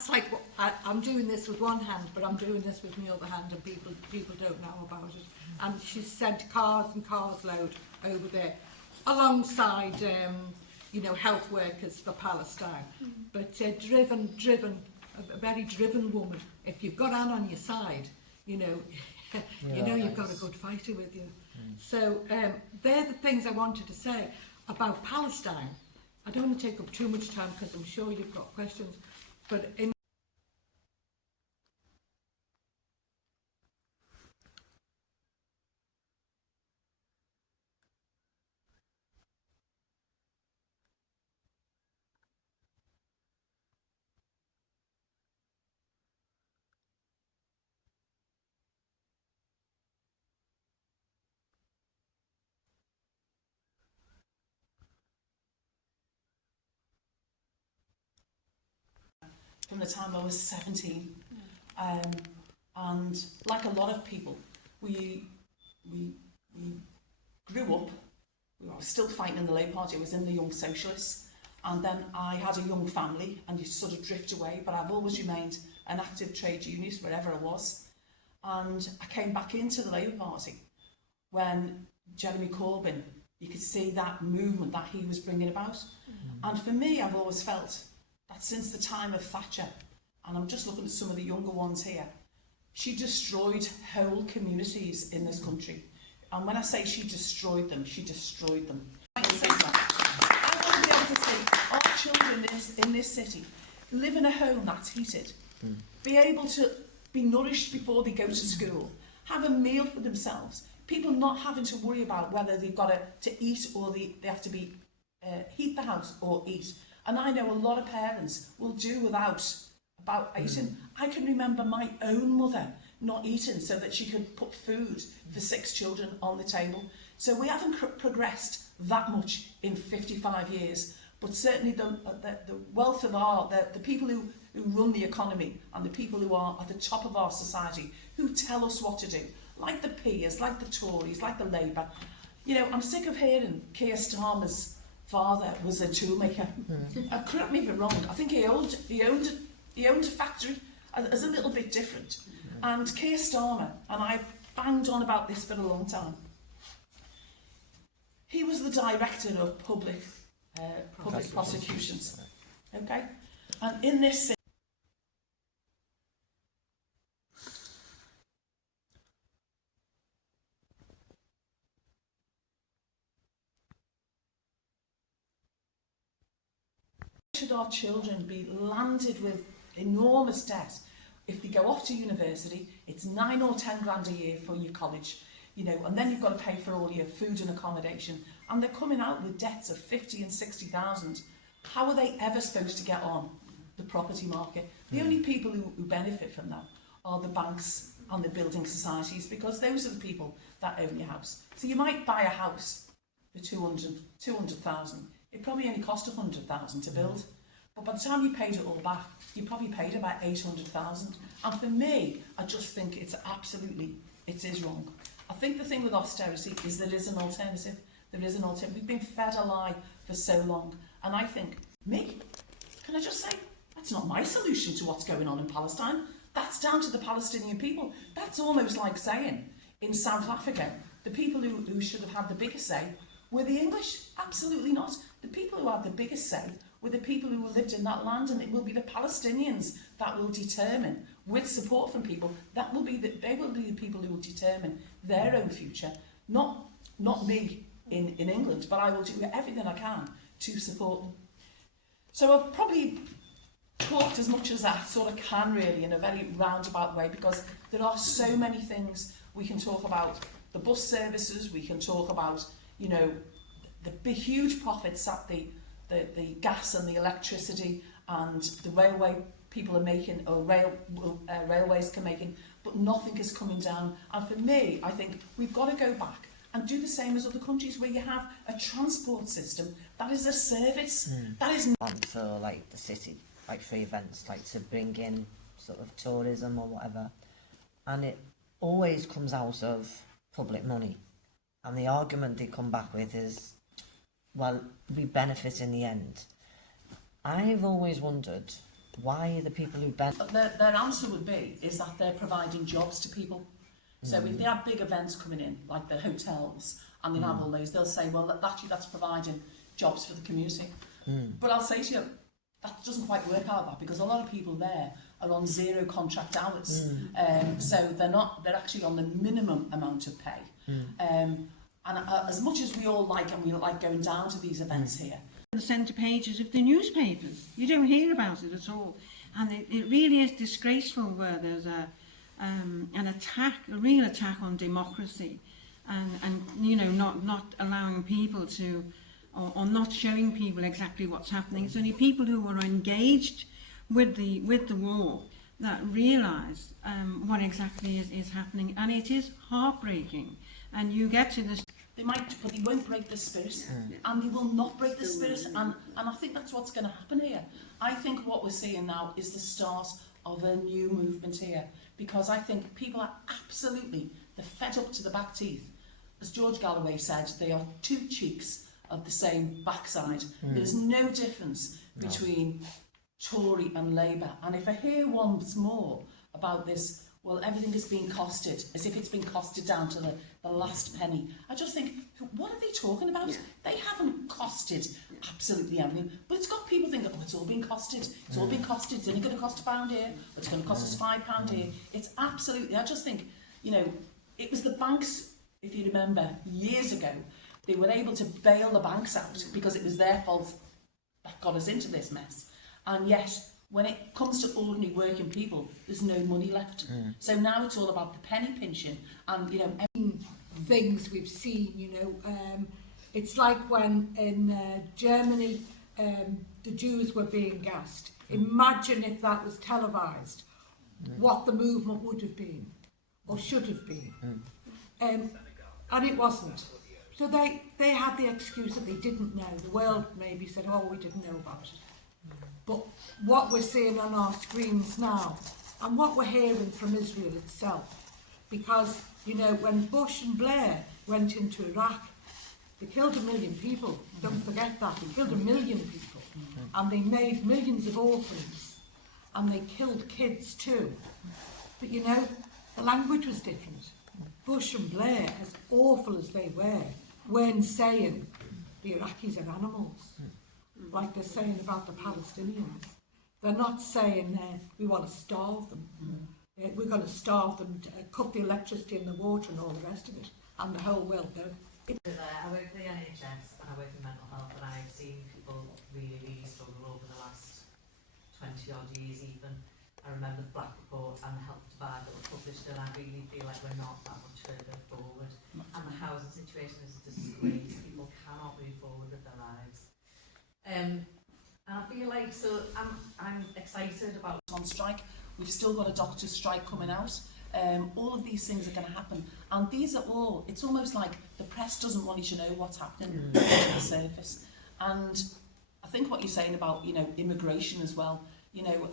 It's like I'm doing this with one hand, but I'm doing this with my other hand, and people don't know about it. And she's sent cars and cars load over there, alongside you know, health workers for Palestine. But driven, a very driven woman. If you've got Anne on your side, you know, you know you've got a good fighter with you. So they're the things I wanted to say about Palestine. I don't want to take up too much time because I'm sure you've got questions. But in from the time I was 17, and like a lot of people, we grew up. I was still fighting in the Labour Party. I was in the Young Socialists, and then I had a young family, and you sort of drift away. But I've always remained an active trade unionist wherever I was, and I came back into the Labour Party when Jeremy Corbyn. You could see that movement that he was bringing about, and for me, I've always felt that since the time of Thatcher, and I'm just looking at some of the younger ones here, she destroyed whole communities in this country. And when I say she destroyed them, she destroyed them. I want to be able to say our children in this city live in a home that's heated, be able to be nourished before they go to school, have a meal for themselves, people not having to worry about whether they've got to eat or they have to be heat the house or eat. And I know a lot of parents will do without eating. I can remember my own mother not eating so that she could put food for 6 children on the table. So we haven't progressed that much in 55 years, but certainly the wealth of the people who run the economy and the people who are at the top of our society, who tell us what to do, like the Peers, like the Tories, like the Labour. You know, I'm sick of hearing Keir Starmer's father was a toolmaker. Correct me if I'm wrong. I think he owned a factory. It's a little bit different. And Keir Starmer, and I've banged on about this for a long time, he was the director of public prosecutions. Okay, and in this should our children be landed with enormous debt? If they go off to university, it's 9 or 10 grand a year for your college, you know, and then you've got to pay for all your food and accommodation, and they're coming out with debts of 50 and 60,000. How are they ever supposed to get on the property market? The only people who benefit from that are the banks and the building societies, because those are the people that own your house. So you might buy a house for 200,000. It probably only cost 100,000 to build. But by the time you paid it all back, you probably paid about 800,000. And for me, I just think it is wrong. I think the thing with austerity is there is an alternative. There is an alternative. We've been fed a lie for so long. And I think, can I just say, that's not my solution to what's going on in Palestine. That's down to the Palestinian people. That's almost like saying, in South Africa, the people who should have had the biggest say were the English. Absolutely not. The people who had the biggest say were the people who lived in that land, and it will be the Palestinians that will determine, with support from people, they will be the people who will determine their own future. Not me in England, but I will do everything I can to support them. So I've probably talked as much as I sort of can, really, in a very roundabout way, because there are so many things we can talk about. The bus services, we can talk about, you know, the big, huge profits that the gas and the electricity and the railway people are making, or railways can making, but nothing is coming down. And for me, I think we've got to go back and do the same as other countries, where you have a transport system that is a service. That is for like the city, like for events, like to bring in sort of tourism or whatever, and it always comes out of public money. And the argument they come back with is, well, we benefit in the end. I've always wondered Why are the people who benefit? Their answer would be is that they're providing jobs to people. So if they have big events coming in, like the hotels, and they have all those, they'll say, well, actually that's providing jobs for the community. But I'll say to you, that doesn't quite work out that, because a lot of people there are on 0 contract hours. So they're actually on the minimum amount of pay. And as much as we all like, and we like going down to these events here, the centre pages of the newspapers. You don't hear about it at all. And it really is disgraceful where there's an attack, a real attack on democracy, and you know, not allowing people to, or not showing people exactly what's happening. It's only people who are engaged with the war that realise what exactly is happening, and it is heartbreaking. And you get to this. they might, but they won't break the spirit, and they will not break the spirit, and I think that's what's going to happen here. I think what we're seeing now is the start of a new movement here, because I think people are absolutely, they're fed up to the back teeth. As George Galloway said, they are 2 cheeks of the same backside. There's no difference between Tory and Labour, and if I hear once more about this, well, everything is being costed, as if it's been costed down to the last penny. I just think, what are they talking about? They haven't costed absolutely everything, but it's got people thinking, oh, it's all been costed. It's all been costed. It's only going to cost £1 here, but it's going to cost us £5 here. It's absolutely, I just think, you know, it was the banks, if you remember, years ago, they were able to bail the banks out because it was their fault that got us into this mess. And yet, when it comes to ordinary working people, there's no money left. So now it's all about the penny pinching, and you know, things we've seen. You know, it's like when in Germany the Jews were being gassed. Imagine if that was televised, what the movement would have been, or should have been, and it wasn't. So they had the excuse that they didn't know. The world maybe said, oh, we didn't know about it. But what we're seeing on our screens now, and what we're hearing from Israel itself, because, you know, when Bush and Blair went into Iraq, they killed 1 million people. Don't forget that. They killed 1 million people. And they made millions of orphans. And they killed kids too. But, you know, the language was different. Bush and Blair, as awful as they were, weren't saying the Iraqis are animals, like they're saying about the Palestinians. They're not saying we want to starve them. We're going to starve them, cut the electricity and the water and all the rest of it, and the whole world go. I work for the NHS and I work in mental health, and I've seen people really struggle over the last 20 odd years even. I remember the Black Report and the Help to Buy that were published, and I really feel like we're not that much further forward. And the housing situation is a disgrace. People cannot move forward with their lives. And I feel like, so I'm excited about on strike. We've still got a doctor's strike coming out. All of these things are going to happen, and these are all, it's almost like the press doesn't want you to know what's happening under the surface. And I think what you're saying about, you know, immigration as well, you know,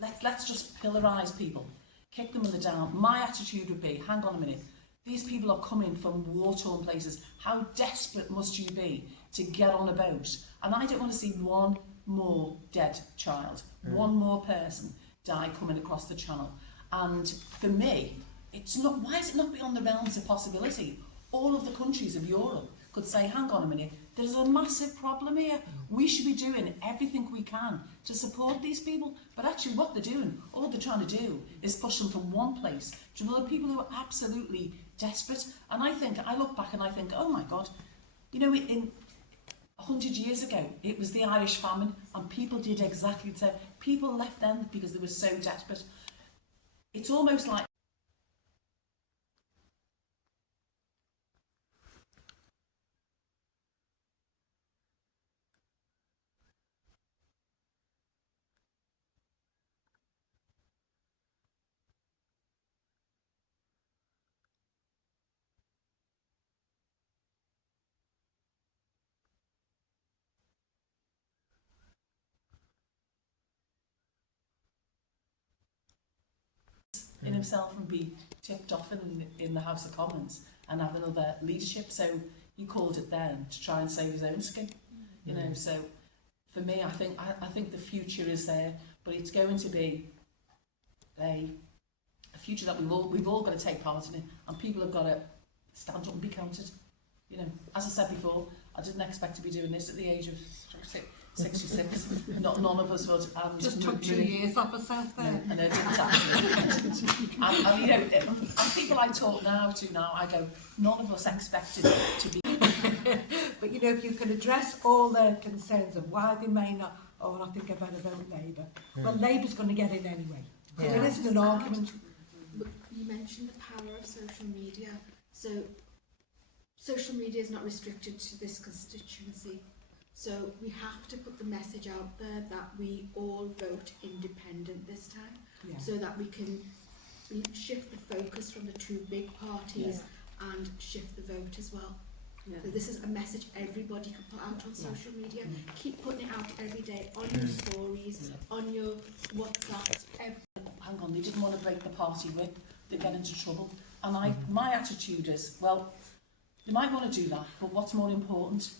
let's just pillorise people, kick them in the down. My attitude would be, hang on a minute, these people are coming from war-torn places. How desperate must you be to get on a boat? And I don't want to see one more dead child, one more person die coming across the channel. And for me, it's not, why is it not beyond the realms of possibility? All of the countries of Europe could say, hang on a minute, there's a massive problem here. We should be doing everything we can to support these people. But actually what they're doing, all they're trying to do is push them from one place to another, people who are absolutely desperate. And I look back and I think, oh my God, you know, in 100 years ago, it was the Irish famine, and people did exactly the same. People left then because they were so desperate. It's almost like in himself and be tipped off in the House of Commons and have another leadership. So he called it then to try and save his own skin, you know. So for me, I think the future is there, but it's going to be a future that we've all got to take part in it, and people have got to stand up and be counted. You know, as I said before, I didn't expect to be doing this at the age of 66. None of us would. Just took 2 years off herself there. And it didn't happen. and you know, and people I talk to now, I go, none of us expected it to be. But you know, if you can address all their concerns of why they may not, oh, I think I better vote Labour. Well, Labour's going to get in anyway. Yeah. There isn't an argument. You mentioned the power of social media. So social media is not restricted to this constituency. So we have to put the message out there that we all vote independent this time, so that we can shift the focus from the two big parties and shift the vote as well. So this is a message everybody can put out on social media. Keep putting it out every day on your stories, on your WhatsApps. Hang on, they didn't want to break the party whip. They get into trouble. And my attitude is, well, they might want to do that, but what's more important?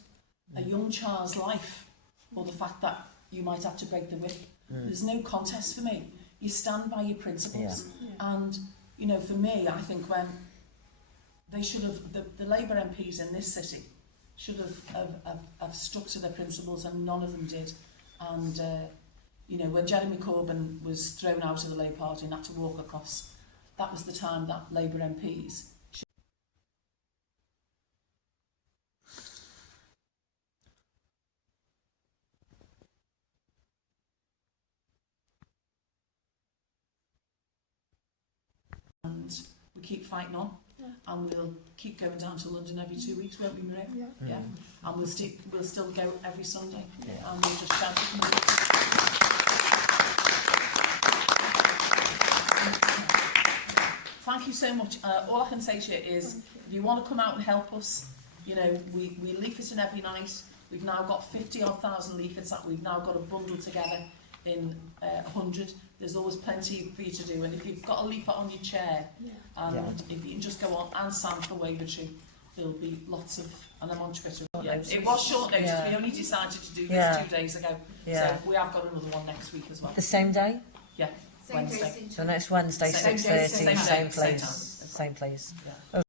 A young child's life, or the fact that you might have to break the whip. There's no contest for me. You stand by your principles. And, you know, for me, I think when they should have, the Labour MPs in this city should have stuck to their principles, and none of them did. And, you know, when Jeremy Corbyn was thrown out of the Labour Party and had to walk across, that was the time that Labour MPs and we keep fighting on, and we'll keep going down to London every 2 weeks, won't we, Maria? Yeah. And we'll still go every Sunday, and we'll just shout it from the Thank you so much. All I can say to you is, if you want to come out and help us, you know, we leaflet in every night. We've now got 50,000 leaflets that we've now got to bundle together in 100. There's always plenty for you to do, and if you've got a leaflet on your chair, and if you can just go on and sign for Wavertree, there'll be lots of, and I'm on Twitter. It was short notice. We only decided to do this 2 days ago, so we have got another one next week as well. The same day? Yeah, Wednesday. So next Wednesday, Same 6:30, day, same same place. time. Same place. Yeah.